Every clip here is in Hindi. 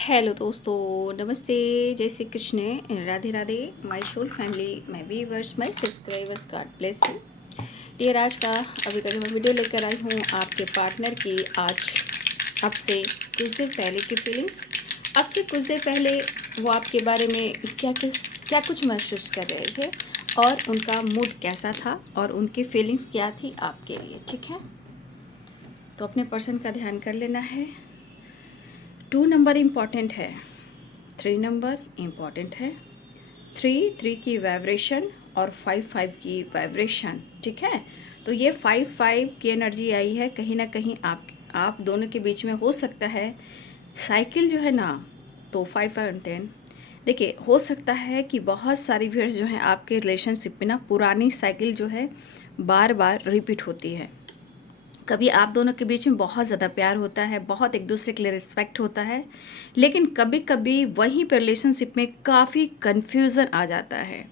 हेलो दोस्तों, नमस्ते, जय Shri Krishna, Radhe Radhe. My soul family, my viewers, my subscribers, God bless you dear. आज का अभी का जो मैं वीडियो लेकर आई हूँ आपके पार्टनर की, आज अब से कुछ देर पहले की फीलिंग्स। अब से कुछ देर पहले वो आपके बारे में क्या कुछ महसूस कर रहे थे और उनका मूड कैसा था और उनकी फीलिंग्स क्या थी आपके लिए। ठीक है, तो अपने पर्सन का ध्यान कर लेना है। 2 नंबर इम्पॉर्टेंट है, 3 नंबर इम्पॉर्टेंट है। 3 की वाइब्रेशन और 5 की वाइब्रेशन। ठीक है, तो ये 5 की एनर्जी आई है। कहीं ना कहीं आप दोनों के बीच में हो सकता है साइकिल जो है ना, तो 5 और 10। देखिए, हो सकता है कि बहुत सारी व्यूअर्स जो हैं आपके रिलेशनशिप में ना, पुरानी साइकिल जो है बार बार रिपीट होती है। कभी आप दोनों के बीच में बहुत ज़्यादा प्यार होता है, बहुत एक दूसरे के लिए रिस्पेक्ट होता है, लेकिन कभी कभी वहीं पर रिलेशनशिप में काफ़ी कन्फ्यूज़न आ जाता है।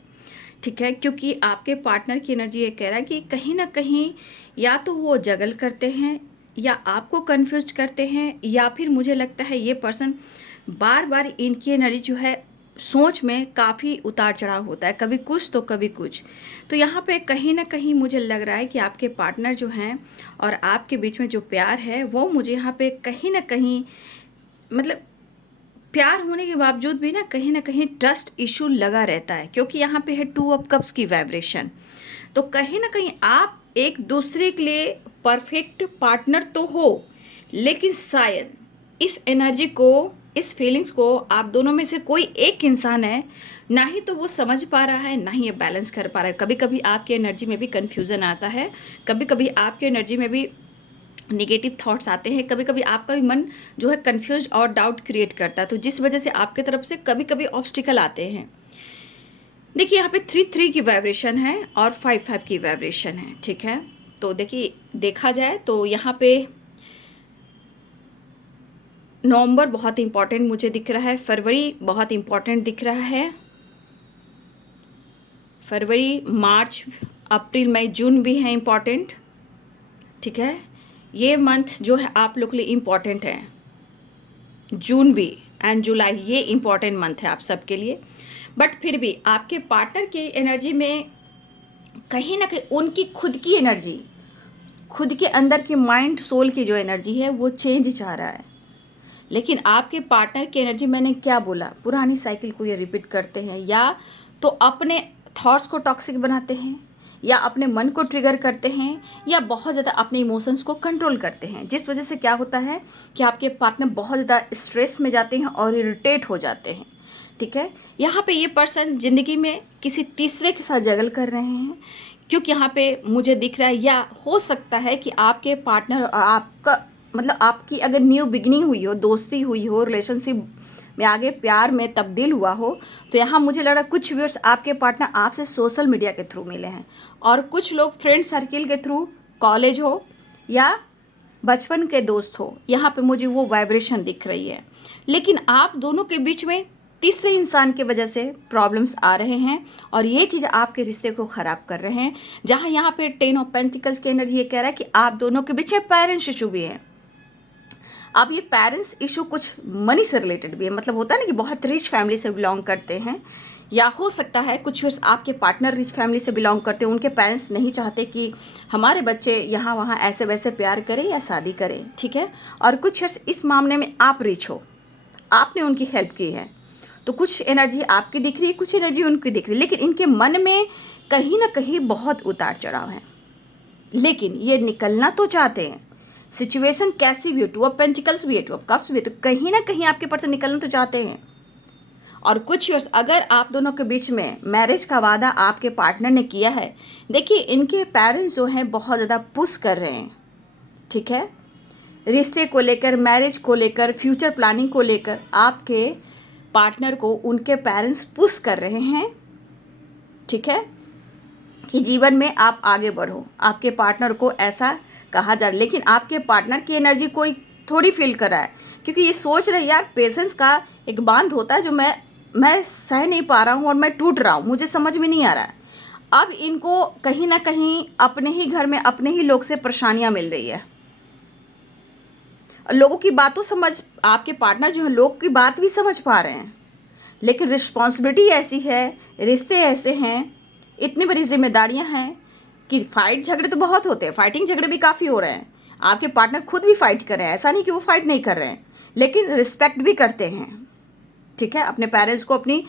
ठीक है, क्योंकि आपके पार्टनर की एनर्जी ये कह रहा है कि कहीं ना कहीं या तो वो जगल करते हैं या आपको कन्फ्यूज करते हैं, या फिर मुझे लगता है ये पर्सन बार बार इनकी एनर्जी जो है सोच में काफ़ी उतार चढ़ाव होता है, कभी कुछ तो कभी कुछ। तो यहाँ पे कहीं ना कहीं मुझे लग रहा है कि आपके पार्टनर जो हैं और आपके बीच में जो प्यार है वो मुझे यहाँ पे कहीं ना कहीं, मतलब प्यार होने के बावजूद भी ना कहीं ट्रस्ट इशू लगा रहता है, क्योंकि यहाँ पे है 2 ऑफ कप्स की वाइब्रेशन। तो कहीं ना कहीं आप एक दूसरे के लिए परफेक्ट पार्टनर तो हो, लेकिन शायद इस एनर्जी को, इस फीलिंग्स को आप दोनों में से कोई एक इंसान है, ना ही तो वो समझ पा रहा है, ना ही ये बैलेंस कर पा रहा है। कभी कभी आपकी एनर्जी में भी कन्फ्यूज़न आता है, कभी कभी आपकी एनर्जी में भी नेगेटिव थॉट्स आते हैं, कभी कभी आपका भी मन जो है कंफ्यूज और डाउट क्रिएट करता है, तो जिस वजह से आपकी तरफ से कभी कभी ऑब्स्टिकल आते हैं। देखिए, यहाँ पे 3 की वाइब्रेशन है और 5 की वाइब्रेशन है। ठीक है, तो देखिए, देखा जाए तो यहाँ पे नवंबर बहुत इंपॉर्टेंट मुझे दिख रहा है, फरवरी बहुत इंपॉर्टेंट दिख रहा है, फरवरी, मार्च, अप्रैल, मई, जून भी है इंपॉर्टेंट। ठीक है, ये मंथ जो है आप लोग के लिए इम्पॉर्टेंट है, जून भी एंड जुलाई, ये इम्पॉर्टेंट मंथ है आप सबके लिए। बट फिर भी आपके पार्टनर की एनर्जी में कहीं ना कहीं उनकी खुद की एनर्जी, खुद के अंदर की माइंड सोल की जो एनर्जी है वो चेंज चाह रहा है। लेकिन आपके पार्टनर की एनर्जी, मैंने क्या बोला, पुरानी साइकिल को ये रिपीट करते हैं, या तो अपने थॉट्स को टॉक्सिक बनाते हैं, या अपने मन को ट्रिगर करते हैं, या बहुत ज़्यादा अपने इमोशंस को कंट्रोल करते हैं, जिस वजह से क्या होता है कि आपके पार्टनर बहुत ज़्यादा स्ट्रेस में जाते हैं और इरिटेट हो जाते हैं। ठीक है, यहाँ पे ये पर्सन ज़िंदगी में किसी तीसरे के साथ जगल कर रहे हैं, क्योंकि यहाँ पे मुझे दिख रहा है, या हो सकता है कि आपके पार्टनर और आपका, मतलब आपकी अगर न्यू बिगिनिंग हुई हो, दोस्ती हुई हो, रिलेशनशिप में आगे प्यार में तब्दील हुआ हो, तो यहाँ मुझे लग रहा है कुछ व्यूअर्स आपके पार्टनर आपसे सोशल मीडिया के थ्रू मिले हैं, और कुछ लोग फ्रेंड सर्किल के थ्रू, कॉलेज हो या बचपन के दोस्त हो, यहाँ पे मुझे वो वाइब्रेशन दिख रही है। लेकिन आप दोनों के बीच में तीसरे इंसान की वजह से प्रॉब्लम्स आ रहे हैं, और ये चीज़ आपके रिश्ते को ख़राब कर रहे हैं। जहाँ यहाँ पे 10 ऑफ पेंटिकल्स की एनर्जी ये कह रहा है कि आप दोनों के बीच में पेरेंट्स इशू भी है। अब ये पेरेंट्स इशू कुछ मनी से रिलेटेड भी है, मतलब होता है ना कि बहुत रिच फैमिली से बिलोंग करते हैं, या हो सकता है कुछ वर्ष आपके पार्टनर रिच फैमिली से बिलोंग करते हैं, उनके पेरेंट्स नहीं चाहते कि हमारे बच्चे यहाँ वहाँ ऐसे वैसे प्यार करें या शादी करें। ठीक है, और कुछ वर्ष इस मामले में आप रिच हो, आपने उनकी हेल्प की है, तो कुछ एनर्जी आपकी दिख रही है, कुछ एनर्जी उनकी दिख रही है, लेकिन इनके मन में कहीं ना कहीं बहुत उतार चढ़ाव है, लेकिन ये निकलना तो चाहते हैं। सिचुएशन कैसी भी हो, 2 ऑफ पेंटिकल्स भी है, 2 ऑफ कप्स भी है, तो कहीं ना कहीं आपके पर्सन निकलना तो चाहते हैं। और कुछ ईयर्स अगर आप दोनों के बीच में मैरिज का वादा आपके पार्टनर ने किया है, देखिए इनके पेरेंट्स जो हैं बहुत ज़्यादा पुश कर रहे हैं। ठीक है, रिश्ते को लेकर, मैरिज को लेकर, फ्यूचर प्लानिंग को लेकर आपके पार्टनर को उनके पेरेंट्स पुश कर रहे हैं। ठीक है, कि जीवन में आप आगे बढ़ो, आपके पार्टनर को ऐसा कहा जा रहा है। लेकिन आपके पार्टनर की एनर्जी कोई थोड़ी फील कर रहा है, क्योंकि ये सोच रहे यार, पेशेंस का एक बांध होता है जो मैं सह नहीं पा रहा हूँ और मैं टूट रहा हूँ, मुझे समझ में नहीं आ रहा है। अब इनको कहीं ना कहीं अपने ही घर में अपने ही लोग से परेशानियाँ मिल रही है, लोगों की बातों समझ, आपके पार्टनर जो है लोगों की बात भी समझ पा रहे हैं, लेकिन रिस्पॉन्सिबिलिटी ऐसी है, रिश्ते ऐसे हैं, इतनी बड़ी जिम्मेदारियां हैं कि फाइट झगड़े तो बहुत होते हैं, फाइटिंग झगड़े भी काफ़ी हो रहे हैं। आपके पार्टनर खुद भी फाइट कर रहे हैं, ऐसा नहीं कि वो फाइट नहीं कर रहे हैं, लेकिन रिस्पेक्ट भी करते हैं, ठीक है, अपने पेरेंट्स को, अपनी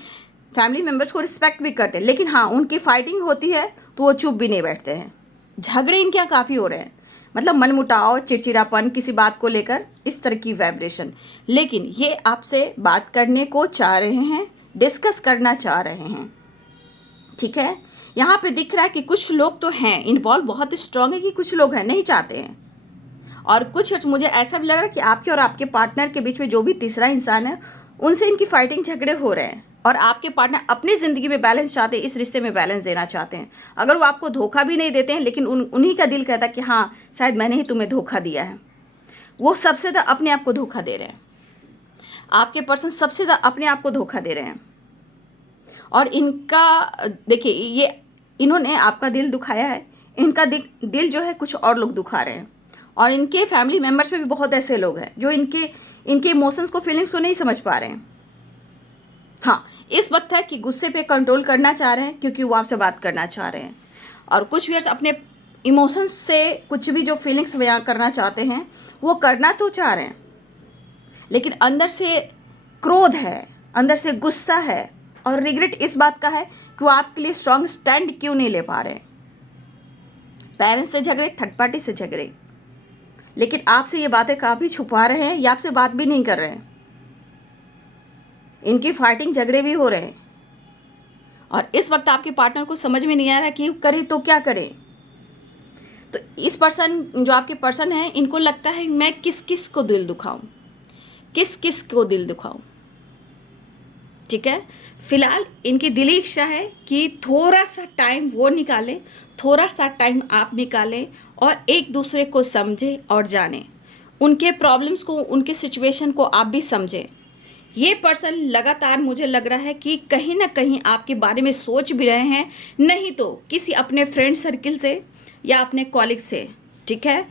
फैमिली मेम्बर्स को रिस्पेक्ट भी करते हैं। लेकिन हाँ, उनकी फाइटिंग होती है तो वो चुप भी नहीं बैठते हैं। झगड़े इनके यहाँ काफ़ी हो रहे हैं, मतलब मनमुटाव, चिड़चिड़ापन, किसी बात को लेकर इस तरह की वाइब्रेशन। लेकिन ये आपसे बात करने को चाह रहे हैं, डिस्कस करना चाह रहे हैं, ठीक है। यहाँ पे दिख रहा है कि कुछ लोग तो हैं इन्वॉल्व, बहुत स्ट्रांग है कि कुछ लोग हैं नहीं चाहते हैं, और कुछ मुझे ऐसा भी लग रहा है कि आपके और आपके पार्टनर के बीच में जो भी तीसरा इंसान है उनसे इनकी फाइटिंग झगड़े हो रहे हैं, और आपके पार्टनर अपनी ज़िंदगी में बैलेंस चाहते हैं, इस रिश्ते में बैलेंस देना चाहते हैं। अगर वो आपको धोखा भी नहीं देते हैं, लेकिन उन्हीं का दिल कहता है कि हाँ शायद मैंने ही तुम्हें धोखा दिया है। वो सबसे ज़्यादा अपने आप को धोखा दे रहे हैं, आपके पर्सन सबसे ज़्यादा अपने आप को धोखा दे रहे हैं। और इनका देखिए, ये इन्होंने आपका दिल दुखाया है, इनका दिल जो है कुछ और लोग दुखा रहे हैं, और इनके फैमिली मेम्बर्स में भी बहुत ऐसे लोग हैं जो इनके इमोशंस को, फीलिंग्स को नहीं समझ पा रहे हैं। हाँ, इस वक्त है कि गुस्से पे कंट्रोल करना चाह रहे हैं, क्योंकि वो आपसे बात करना चाह रहे हैं, और कुछ व्यूअर्स अपने इमोशंस से कुछ भी जो फीलिंग्स बयां करना चाहते हैं वो करना तो चाह रहे हैं, लेकिन अंदर से क्रोध है, अंदर से गुस्सा है, और रिग्रेट इस बात का है कि वो आपके लिए स्ट्रांग स्टैंड क्यों नहीं ले पा रहे हैं। पेरेंट्स से झगड़े, थर्ड पार्टी से झगड़े, लेकिन आपसे ये बातें काफ़ी छुपा रहे हैं या आपसे बात भी नहीं कर रहे हैं। इनकी फाइटिंग झगड़े भी हो रहे हैं, और इस वक्त आपके पार्टनर को समझ में नहीं आ रहा कि करे तो क्या करे। तो इस पर्सन, जो आपके पर्सन है, इनको लगता है मैं किस किस को दिल दुखाऊं, किस किस को दिल दुखाऊं, ठीक है। फिलहाल इनकी दिली इच्छा है कि थोड़ा सा टाइम वो निकालें, थोड़ा सा टाइम आप निकालें, और एक दूसरे को समझें और जानें, उनके प्रॉब्लम्स को, उनके सिचुएशन को आप भी समझें। ये पर्सन लगातार मुझे लग रहा है कि कहीं ना कहीं आपके बारे में सोच भी रहे हैं, नहीं तो किसी अपने फ्रेंड सर्किल से या अपने कॉलिग से, ठीक है,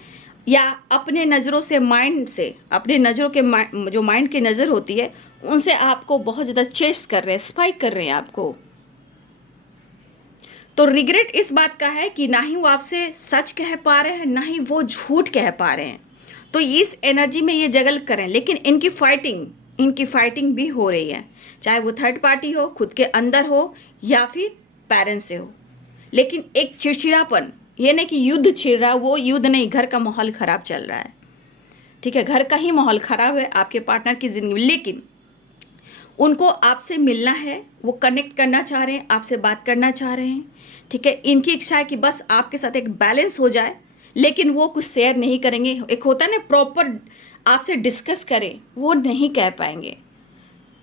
या अपने नज़रों से, माइंड से, अपने नज़रों के जो माइंड की नज़र होती है उनसे आपको बहुत ज़्यादा चेस कर रहे हैं, स्पाइक कर रहे हैं आपको। तो रिग्रेट इस बात का है कि ना ही वो आपसे सच कह पा रहे हैं, ना ही वो झूठ कह पा रहे हैं। तो इस एनर्जी में ये जगल करें, लेकिन इनकी फाइटिंग भी हो रही है, चाहे वो थर्ड पार्टी हो, खुद के अंदर हो, या फिर पेरेंट्स से हो। लेकिन एक चिड़चिड़ापन, ये नहीं कि युद्ध छिड़ रहा, वो युद्ध नहीं, घर का माहौल ख़राब चल रहा है, ठीक है, घर का ही माहौल ख़राब है आपके पार्टनर की ज़िंदगी में। लेकिन उनको आपसे मिलना है, वो कनेक्ट करना चाह रहे हैं, आपसे बात करना चाह रहे हैं, ठीक है। इनकी इच्छा है कि बस आपके साथ एक बैलेंस हो जाए, लेकिन वो कुछ शेयर नहीं करेंगे। एक होता है ना, प्रॉपर आपसे डिस्कस करें, वो नहीं कह पाएंगे।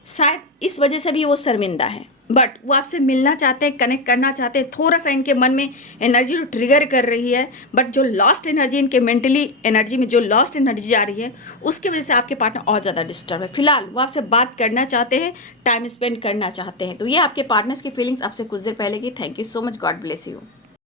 शायद इस वजह से भी वो शर्मिंदा है, बट वो आपसे मिलना चाहते हैं, कनेक्ट करना चाहते हैं। थोड़ा सा इनके मन में एनर्जी ट्रिगर कर रही है, बट जो लॉस्ट एनर्जी, इनके मेंटली एनर्जी में जो लॉस्ट एनर्जी जा रही है, उसकी वजह से आपके पार्टनर और ज़्यादा डिस्टर्ब है। फिलहाल वो आपसे बात करना चाहते हैं, टाइम स्पेंड करना चाहते हैं। तो ये आपके पार्टनर्स की फीलिंग्स आपसे कुछ देर पहले की। Thank you so much, God bless you.